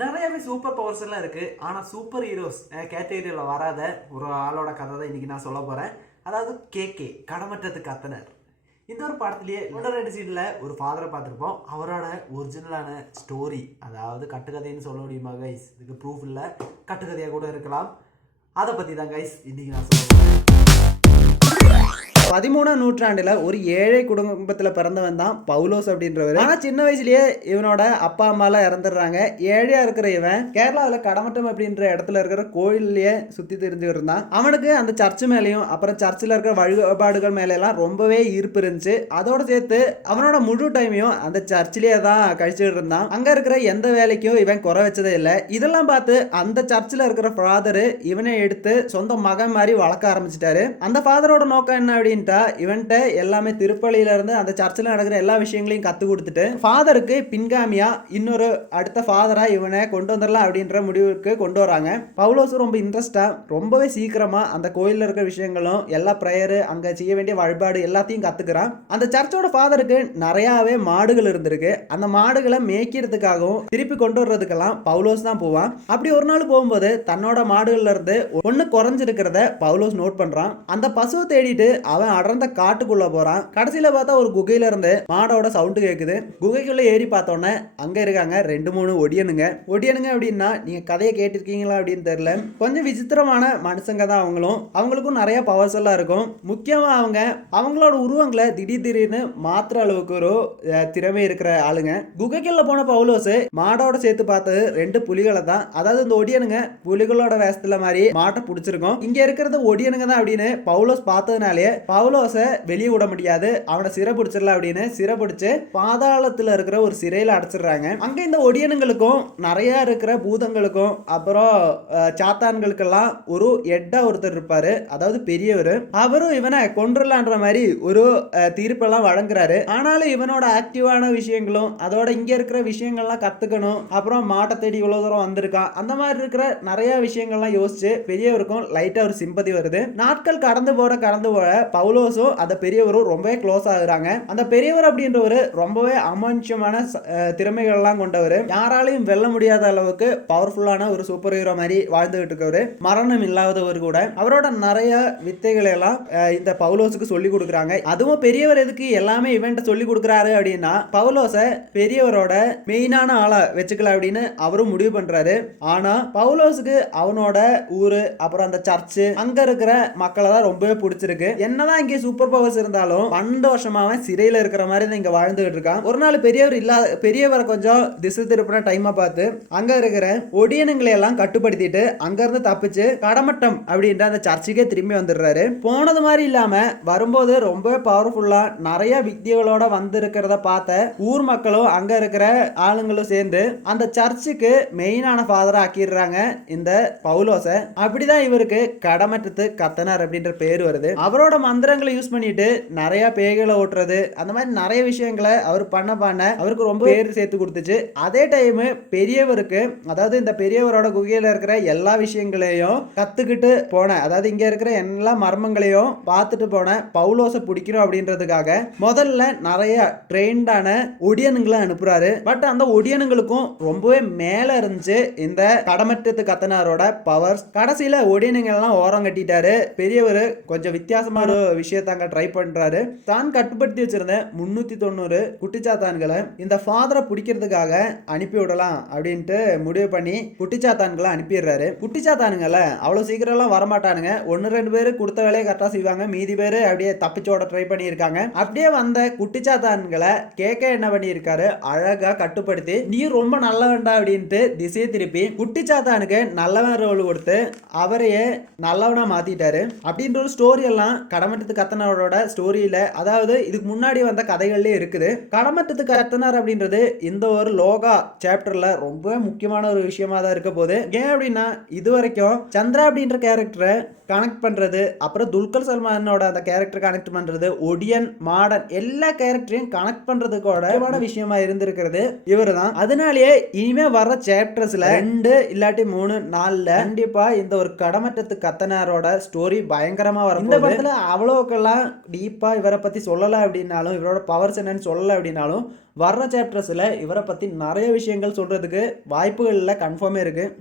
நிறையவே super powers எல்லாம் இருக்கு. ஆனா சூப்பர் ஹீரோஸ் கேட்டகரியில வராத ஒரு ஆளோட கதை தான் இன்னைக்கு நான் சொல்ல போறேன். அதாவது கே கடமற்றத்து கத்தனர். இந்த ஒரு படத்திலேயே ஒன்று ரெண்டு சீன்ல ஒரு ஃபாதரை பார்த்துருப்போம். அவரோட ஒரிஜினலான ஸ்டோரி, அதாவது கட்டுக்கதைன்னு சொல்ல முடியுமா கைஸ்? இதுக்கு ப்ரூஃப் இல்லை, கட்டுக்கதையாக கூட இருக்கலாம். அதை பற்றி தான் கைஸ் இன்னைக்கு நான் சொல்ல போகிறேன். 13ஆம் நூற்றாண்டில் ஒரு ஏழை குடும்பத்தில் பிறந்தவன் தான் பவுலோஸ் அப்படின்றவர். ஆனால் சின்ன வயசுலயே இவனோட அப்பா அம்மாலாம் இறந்துடுறாங்க. ஏழையாக இருக்கிற இவன் கேரளாவில் கடமட்டம் அப்படின்ற இடத்துல இருக்கிற கோயிலையே சுற்றி தெரிஞ்சுக்கிட்டு இருந்தான். அவனுக்கு அந்த சர்ச்சு மேலேயும் அப்புறம் சர்ச்சில் இருக்கிற வழிபாடுகள் மேலெல்லாம் ரொம்பவே ஈர்ப்பு இருந்துச்சு. அதோடு சேர்த்து அவனோட முழு டைமையும் அந்த சர்ச்சிலேயே தான் கழிச்சுக்கிட்டு இருந்தான். அங்கே இருக்கிற எந்த வேலைக்கும் இவன் குறை வச்சதே இல்லை. இதெல்லாம் பார்த்து அந்த சர்ச்சில் இருக்கிற ஃபாதரு இவனை எடுத்து சொந்த மகன் மாதிரி வளர்க்க ஆரம்பிச்சிட்டாரு. அந்த ஃபாதரோட நோக்கம் என்ன அப்படின்னு இவன்ட்ட எல்லாமே திருப்பலியில இருந்து அந்த சர்ச்சில் நடக்கிற எல்லா விஷயங்களையும் கத்து கொடுத்துட்டு ஃபாதருக்கு பின்காமியா இன்னொரு அடுத்த ஃபாதரா இவனை கொண்டு வந்துடலாம் அப்படின்ற முடிவுக்கு கொண்டு வராங்க. பவுலோஸ் ரொம்ப இன்ட்ரெஸ்டா ரொம்பவே சீக்கிரமா அந்த கோயிலில் இருக்கிற விஷயங்களும் எல்லா ப்ரேயரு அங்க செய்ய வேண்டிய வழிபாடு எல்லாத்தையும் கத்துக்கிறான். அந்த சர்ச்சோட ஃபாதருக்கு நிறையாவே மாடுகள் இருந்திருக்கு. அந்த மாடுகளை மேய்க்கிறதுக்காகவும் திருப்பி கொண்டு வர்றதுக்கெல்லாம் பவுலோஸ் தான் போவான். அப்படி ஒரு நாள் போகும்போது தன்னோட மாடுகள்ல இருந்து ஒன்னு குறைஞ்சிருக்கிறத பவுலோஸ் நோட் பண்றான். அந்த பசுவை தேடிட்டு அவன் அடர்ந்த காட்டுக்குள்ள போறான். கடைசியில பார்த்தா ஒரு குகையில இருந்து மாடோட சவுண்டு கேக்குது. குகைக்குள்ள ஏறி பார்த்தோன்னே அங்க இருக்காங்க 2-3 ஒடியனுங்க. அப்படின்னா நீங்க கதையை கேட்டிருக்கீங்களா அப்படின்னு தெரியல. கொஞ்சம் விசித்திரமான மனுஷங்க தான் அவங்களுக்கும் நிறைய பவர்ஸ் எல்லாம் இருக்கும். முக்கியமா அவங்களோட உருவங்களை திடீர்னு மாத்திர அளவுக்கு ஒரு திறமை இருக்கிற ஆளுங்க. குகைக்குள்ள போன பவுலோஸ் மாடோட சேர்த்து பார்த்தது 2 புலிகளை தான். அதாவது இந்த ஒடியனுங்க புலிகளோட வேஷத்துல மாதிரி மாட்டை பிடிச்சிருக்கும். இங்க இருக்கிறது ஒடியனுங்க தான் அப்படின்னு பவுலோஸ் பார்த்ததுனாலே பவுலோஸை வெளியே விட முடியாது, அவனை சிறை பிடிச்சிடலாம் அப்படின்னு சிறை பிடிச்சு பாதாளத்தில் இருக்கிற ஒரு சிறையில் அடைச்சிடுறாங்க. அங்க இந்த ஒடியனுங்களுக்கும் நிறைய இருக்கிற பூதங்களுக்கும் அப்புறம் சாத்தான்களுக்கெல்லாம் ஒரு எட்டா ஒருத்தர் இருப்பாரு, அதாவது பெரியவர். அவரும் இவனை கொன்றுலான்ற மாதிரி ஒரு தீர்ப்பெல்லாம் வழங்குறாரு. ஆனாலும் இவனோட ஆக்டிவான விஷயங்களும் அதோட இங்க இருக்கிற விஷயங்கள்லாம் கத்துக்கணும், அப்புறம் மாட்டை தேடி இவ்வளவு தூரம் வந்திருக்கான், அந்த மாதிரி இருக்கிற நிறைய விஷயங்கள்லாம் யோசிச்சு பெரியவருக்கும் லைட்டா ஒரு சிம்பதி வருது. நாட்கள் கடந்து போற பவுலோஸும் அந்த பெரியவரும் ரொம்பவே க்ளோஸ் ஆகுறாங்க. அந்த பெரியவர் அப்படின்றவர் ரொம்பவே அமானுஷ்யமான திறமைகள் எல்லாம் கொண்டவர். யாராலையும் வெல்ல முடியாத அளவுக்கு பவர்ஃபுல்லான ஒரு சூப்பர் ஹீரோ மாதிரி வாழ்ந்துகிட்டு இருக்கவர். மரணம் இல்லாதவர் கூட. அவரோட நிறைய வித்தைகளை எல்லாம் இந்த பவுலோஸுக்கு சொல்லி கொடுக்குறாங்க. அதுவும் பெரியவர் எதுக்கு எல்லாமே இவன்ட்ட சொல்லி கொடுக்குறாரு அப்படின்னா பவுலோஸை பெரியவரோட மெயினான ஆளா வச்சுக்கல அப்படின்னு அவரும் முடிவு பண்றாரு. ஆனா பவுலோஸுக்கு அவனோட ஊரு அப்புறம் அந்த சர்ச்சு அங்க இருக்கிற மக்களை தான் ரொம்பவே பிடிச்சிருக்கு. என்னதான் இங்கே சூப்பர் பவர்ஸ் இருந்தாலும் 12 வருஷமாவே சிறையில் இருக்கிற மாதிரி தான் இங்க வாழ்ந்துகிட்டு இருக்கான். ஒரு நாள் பெரியவரை கொஞ்சம் திசை திருப்பின டைமா பார்த்து அங்க இருக்கிற ஒடியனுங்களை எல்லாம் கட்டுப்படுத்திட்டு அங்க இருந்து தப்பிச்சு கடமட்டம் அப்படின்ற அந்த சர்ச்சுக்கே திரும்பி வந்துடுறாரு. போனது மாதிரி இல்லாம வரும்போது ரொம்ப பவர்ஃபுல்லா நிறைய வித்தியகளோட வந்து இருக்கிறத பார்த்த ஊர் மக்களும் அங்க இருக்கிற ஆளுங்களும் சேர்ந்து அந்த சர்ச்சுக்கு மெயினான ஃபாதரா ஆக்கிடுறாங்க இந்த பவுலோஸ. அப்படிதான் இவருக்கு கடமற்றத்து கத்தனார் அப்படின்ற பேர் வருது. அவரோட மந்திரங்களை யூஸ் பண்ணிட்டு நிறைய பேய்களை ஓட்டுறது அந்த மாதிரி நிறைய விஷயங்களை அவர் பண்ண அவருக்கு ரொம்ப பேர் சேர்த்து கொடுத்துச்சு. அதே டைம் பெரியவருக்கு, அதாவது இந்த பெரியவரோட குகையில இருக்கிற எல்லா விஷயங்களையும் கத்துக்கிட்டு போன, அதாவது இங்க இருக்கிற எல்லா மர்மங்களையும் பார்த்துட்டு போன பவுலோஸை பிடிக்கணும் அப்படின்றதுக்காக முதல்ல நிறைய ட்ரெயின்டான ஒடியனுங்களை அனுப்புறாரு. பட் அந்த ஒடியனுங்களுக்கும் ரொம்பவே மேல இருந்துச்சு இந்த கடமற்றத்து கத்தனாரோட பவர்ஸ். கடைசியில ஒடியனுங்க எல்லாம் ஓரம் கட்டிட்டாரு. பெரியவர் கொஞ்சம் வித்தியாசமான விஷயத்தாங்க ட்ரை பண்றாரு. தான் கட்டுப்படுத்தி வச்சிருந்த 390 குட்டிச்சாத்தான்களை இந்த ஃபாதரை பிடிக்கிறதுக்காக அனுப்பி விடலாம் அப்படின்ட்டு முடிவு பண்ணி குட்டிச்சாத்தான்களை அனுப்பிடுறாரு. குட்டிச்சாத்தானுங்களை அவ்வளவு சீக்கிரம் எல்லாம் வரமாட்டானுங்க. 1-2 பேரு கொடுத்த வேலையை கரெக்டா செய்வாங்க, மீதி பேரு அப்படியே தப்பிச்சோட ட்ரை பண்ணியிருக்காங்க. அப்படியே வந்த குட்டிச்சாத்தான்களை கேட்க என்ன பண்ணியிருக்காரு, அழகா கட்டுப்படுத்தி நீ ரொம்ப நல்லவன்டா அப்படின்ட்டு திசையை திருப்பி குட்டிச்சாத்தானுக்கு நல்லவன் ரோல் கொடுத்து அவரையே நல்லவனா மாத்திட்டாரு. அப்படின்ற ஒரு ஸ்டோரி எல்லாம் கடமற்றத்து கத்தனாரோட ஸ்டோரியில, அதாவது இதுக்கு முன்னாடி வந்த கதைகள்லயே இருக்குது. கடமற்றத்து கத்தனார் அப்படின்றது இந்த ஒரு லோகா சாப்டர்ல ரொம்ப முக்கியமான ஒரு விஷயமா தான் இருக்க போகுது. ஏன் அப்படின்னா இது வரைக்கும் சந்திரா அப்படின்ற கேரக்டரை கனெக்ட் பண்றது, அப்புறம் துல்கர் சல்மானோட அந்த கேரக்டர் கனெக்ட் பண்றது, ஒடியன் மாடர்ன் எல்லா கேரக்டரையும் கனெக்ட் பண்றதுக்கோட விஷயமா இருந்திருக்கிறது இவர் தான். அதனாலேயே இனிமே வர்ற சாப்டர்ஸ்ல 2 இல்லாட்டி 3 நாள்ல கண்டிப்பா இந்த ஒரு கடமற்றத்து கத்தனாரோட ஸ்டோரி பயங்கரமா வரும். இந்த படத்துல அவ்வளவு எவ்வளோக்கெல்லாம் டீப்பாக இவரை பற்றி சொல்லலை அப்படின்னாலும், இவரோட பவர்ஸ் என்னன்னு சொல்லலை அப்படின்னாலும், வர்ற சாப்டர்ஸில் இவரை பற்றி நிறைய விஷயங்கள் சொல்கிறதுக்கு வாய்ப்புகளில் கன்ஃபார்மே இருக்குது.